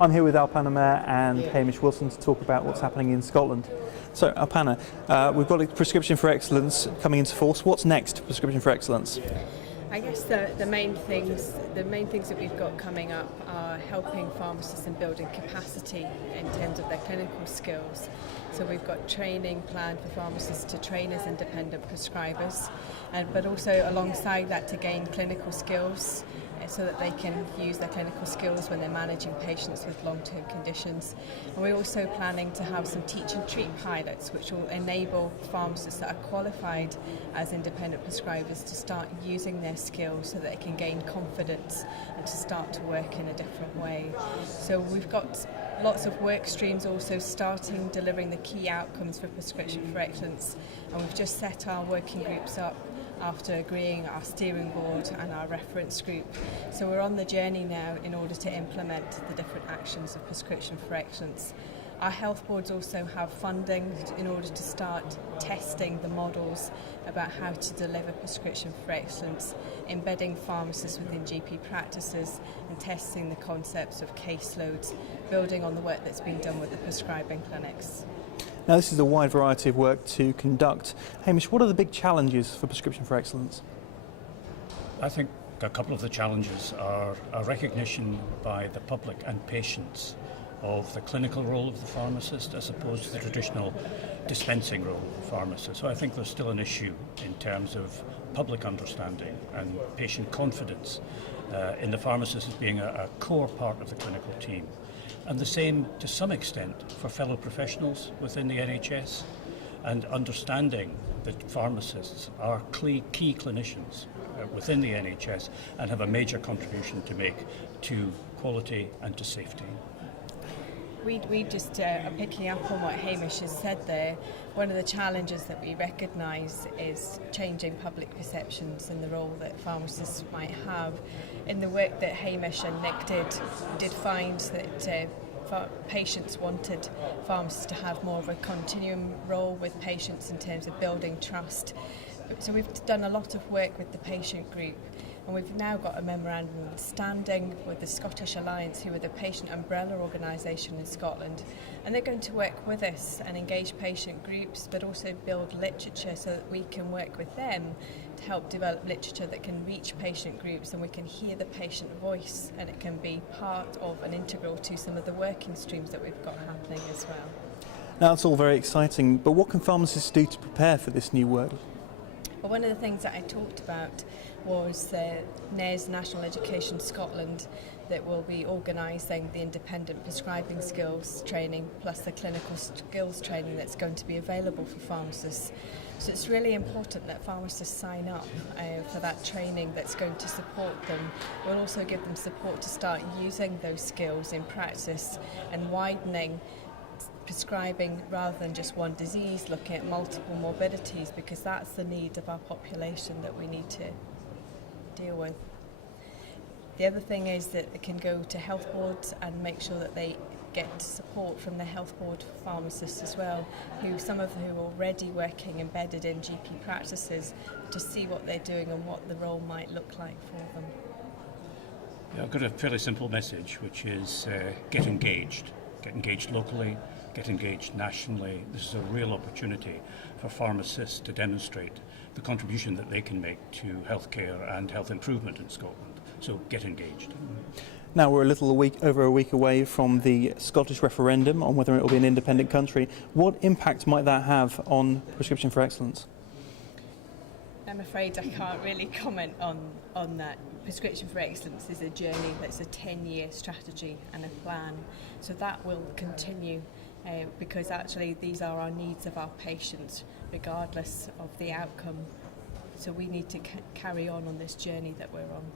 I'm here with Alpanna Mair and Hamish Wilson to talk about what's happening in Scotland. So, Alpanna, we've got a prescription for excellence coming into force. What's next for prescription for excellence? I guess the main things that we've got coming up are helping pharmacists and building capacity in terms of their clinical skills. So we've got training planned for pharmacists to train as independent prescribers, but also alongside that to gain clinical skills so that they can use their clinical skills when they're managing patients with long-term conditions. And we're also planning to have some teach and treat pilots which will enable pharmacists that are qualified as independent prescribers to start using their skills so that they can gain confidence and to start to work in a different way. So we've got lots of work streams also starting delivering the key outcomes for prescription for excellence, and we've just set our working groups up after agreeing our steering board and our reference group. So we're on the journey now in order to implement the different actions of prescription for excellence. Our health boards also have funding in order to start testing the models about how to deliver prescription for excellence, embedding pharmacists within GP practices and testing the concepts of caseloads, building on the work that's been done with the prescribing clinics. Now, this is a wide variety of work to conduct. Hamish, what are the big challenges for prescription for excellence? I think a couple of the challenges are a recognition by the public and patients of the clinical role of the pharmacist as opposed to the traditional dispensing role of the pharmacist. So I think there's still an issue in terms of public understanding and patient confidence in the pharmacist as being a core part of the clinical team. And the same to some extent for fellow professionals within the NHS, and understanding that pharmacists are key clinicians within the NHS and have a major contribution to make to quality and to safety. We just are picking up on what Hamish has said there. One of the challenges that we recognise is changing public perceptions and the role that pharmacists might have. In the work that Hamish and Nick did find that patients wanted pharmacists to have more of a continuum role with patients in terms of building trust. So we've done a lot of work with the patient group, and we've now got a memorandum of understanding with the Scottish Alliance, who are the patient umbrella organisation in Scotland, and they're going to work with us and engage patient groups, but also build literature so that we can work with them to help develop literature that can reach patient groups and we can hear the patient voice, and it can be part of and integral to some of the working streams that we've got happening as well. Now, that's all very exciting, but what can pharmacists do to prepare for this new work? Well, one of the things that I talked about was NAES National Education Scotland that will be organising the independent prescribing skills training plus the clinical skills training that's going to be available for pharmacists. So it's really important that pharmacists sign up for that training that's going to support them. We'll also give them support to start using those skills in practice and widening prescribing rather than just one disease, looking at multiple morbidities, because that's the need of our population that we need to deal with. The other thing is that they can go to health boards and make sure that they get support from the health board pharmacists as well, some of who are already working embedded in GP practices, to see what they're doing and what the role might look like for them. Yeah, I've got a fairly simple message, which is get engaged. Get engaged locally, get engaged nationally. This is a real opportunity for pharmacists to demonstrate the contribution that they can make to healthcare and health improvement in Scotland. So get engaged. Now we're over a week away from the Scottish referendum on whether it will be an independent country. What impact might that have on prescription for excellence? I'm afraid I can't really comment on that. Prescription for excellence is a journey that's a 10-year strategy and a plan. So that will continue because actually these are our needs of our patients regardless of the outcome. So we need to carry on this journey that we're on.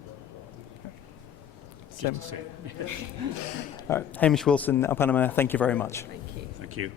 All right. Hamish Wilson, Alpanna Mair, thank you very much. Thank you. Thank you.